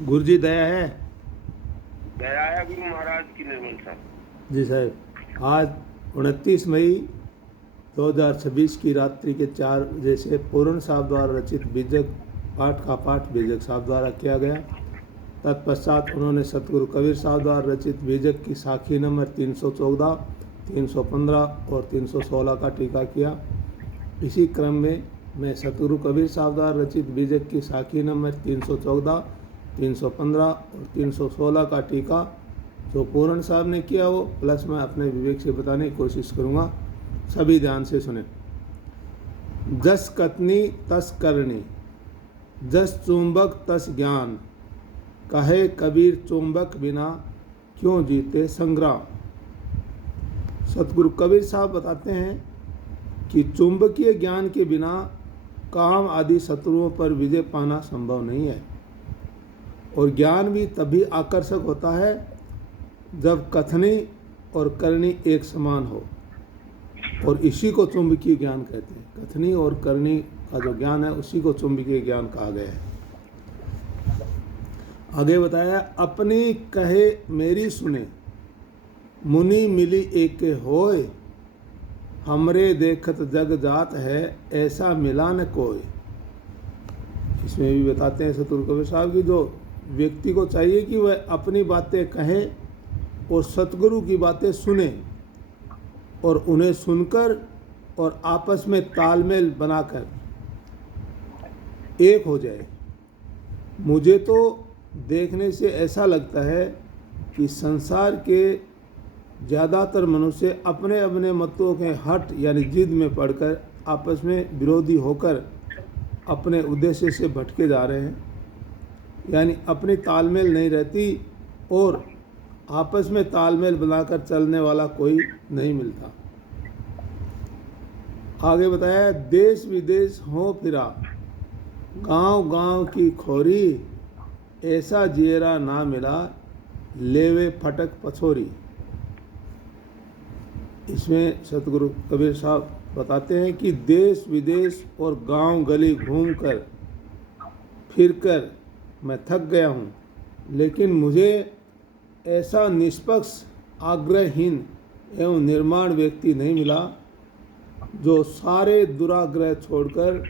गुरु जी दया है। दया है गुरु महाराज की निर्मल साहब। जी साहब, आज 29 मई 2026 की रात्रि के 4 बजे से पूर्ण साहब द्वारा रचित बीजक पाठ का पाठ बीजक साहब द्वारा किया गया। तत्पश्चात उन्होंने सतगुरु कबीर साहब द्वारा रचित बीजक की साखी नंबर 314, 315 और 316 का टीका किया। इसी क्रम में मैं सतगुरु कबीर साहब द्वारा रचित बीजक की साखी नंबर 314, 315 और 316 का टीका जो पूर्ण साहब ने किया हो प्लस मैं अपने विवेक से बताने की कोशिश करूँगा। सभी ध्यान से सुने। जस कथनी तस करनी, जस चुंबक तस ज्ञान, कहे कबीर चुंबक बिना क्यों जीते संग्राम। सतगुरु कबीर साहब बताते हैं कि चुंबकीय ज्ञान के बिना काम आदि शत्रुओं पर विजय पाना संभव नहीं है, और ज्ञान भी तभी आकर्षक होता है जब कथनी और करनी एक समान हो, और इसी को चुंबकीय ज्ञान कहते हैं। कथनी और करनी का जो ज्ञान है उसी को चुंबकीय ज्ञान कहा गया है। आगे बताया, अपनी कहे मेरी सुने, मुनि मिली एक होय, हमरे देखत जग जात है, ऐसा मिला न कोई। इसमें भी बताते हैं सतगुरु कबीर साहब की जो व्यक्ति को चाहिए कि वह अपनी बातें कहे और सतगुरु की बातें सुने और उन्हें सुनकर और आपस में तालमेल बनाकर एक हो जाए। मुझे तो देखने से ऐसा लगता है कि संसार के ज़्यादातर मनुष्य अपने अपने मतों के हट यानी जिद में पड़कर आपस में विरोधी होकर अपने उद्देश्य से भटके जा रहे हैं, यानी अपनी तालमेल नहीं रहती और आपस में तालमेल बनाकर चलने वाला कोई नहीं मिलता। आगे बताया, देश विदेश हो फिरा, गांव गांव की खोरी, ऐसा जियरा ना मिला, लेवे फटक पछोरी। इसमें सतगुरु कबीर साहब बताते हैं कि देश विदेश और गांव गली घूमकर फिरकर मैं थक गया हूँ, लेकिन मुझे ऐसा निष्पक्ष आग्रहहीन एवं निर्माण व्यक्ति नहीं मिला जो सारे दुराग्रह छोड़कर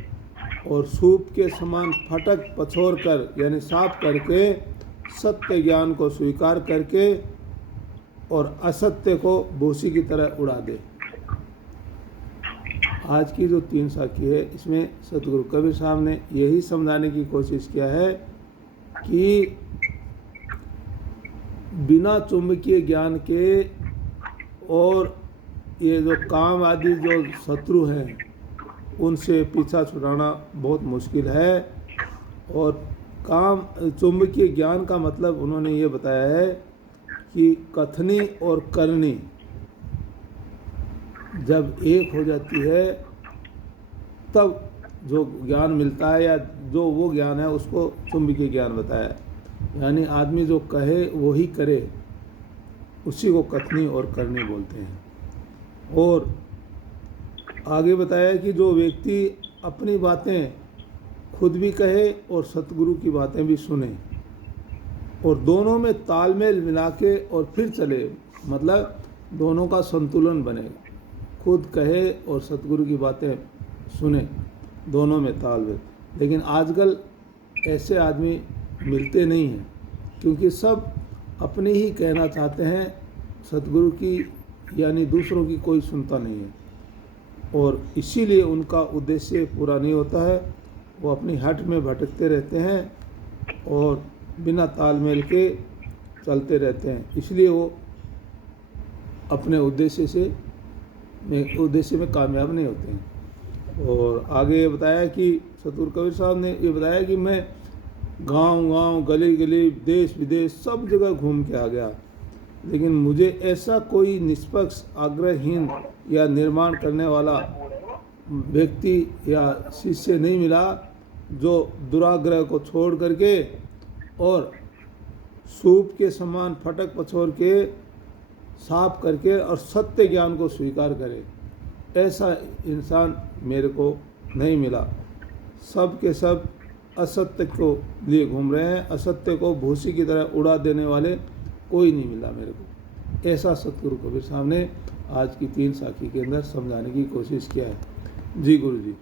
और सूप के समान फटक पछोड़ कर यानी साफ करके सत्य ज्ञान को स्वीकार करके और असत्य को भूसी की तरह उड़ा दे। आज की जो 3 साखी है इसमें सतगुरु कबीर साहब ने यही समझाने की कोशिश किया है कि बिना चुंबकीय ज्ञान के और ये जो काम आदि जो शत्रु हैं उनसे पीछा छुड़ाना बहुत मुश्किल है। और काम चुंबकीय ज्ञान का मतलब उन्होंने ये बताया है कि कथनी और करनी जब एक हो जाती है तब जो ज्ञान मिलता है या जो वो ज्ञान है उसको चुंबकीय ज्ञान बताया। यानी आदमी जो कहे वो ही करे, उसी को कथनी और करनी बोलते हैं। और आगे बताया कि जो व्यक्ति अपनी बातें खुद भी कहे और सतगुरु की बातें भी सुने और दोनों में तालमेल मिला के और फिर चले, मतलब दोनों का संतुलन बने, खुद कहे और सतगुरु की बातें सुने, दोनों में तालमेल। लेकिन आजकल ऐसे आदमी मिलते नहीं हैं क्योंकि सब अपने ही कहना चाहते हैं, सतगुरु की यानी दूसरों की कोई सुनता नहीं है और इसीलिए उनका उद्देश्य पूरा नहीं होता है। वो अपनी हट में भटकते रहते हैं और बिना तालमेल के चलते रहते हैं, इसलिए वो अपने उद्देश्य में कामयाब नहीं होते हैं। और आगे बताया कि सतगुरु कबीर साहब ने ये बताया कि मैं गांव-गांव गली गली देश विदेश सब जगह घूम के आ गया, लेकिन मुझे ऐसा कोई निष्पक्ष आग्रहहीन या निर्माण करने वाला व्यक्ति या शिष्य नहीं मिला जो दुराग्रह को छोड़ करके और सूप के समान फटक पछोड़ के साफ करके और सत्य ज्ञान को स्वीकार करे। ऐसा इंसान मेरे को नहीं मिला। सब के सब असत्य को लिए घूम रहे हैं, असत्य को भूसी की तरह उड़ा देने वाले कोई नहीं मिला मेरे को। ऐसा सतगुरु कबीर साहब ने आज की 3 साखी के अंदर समझाने की कोशिश किया है। जी गुरु जी।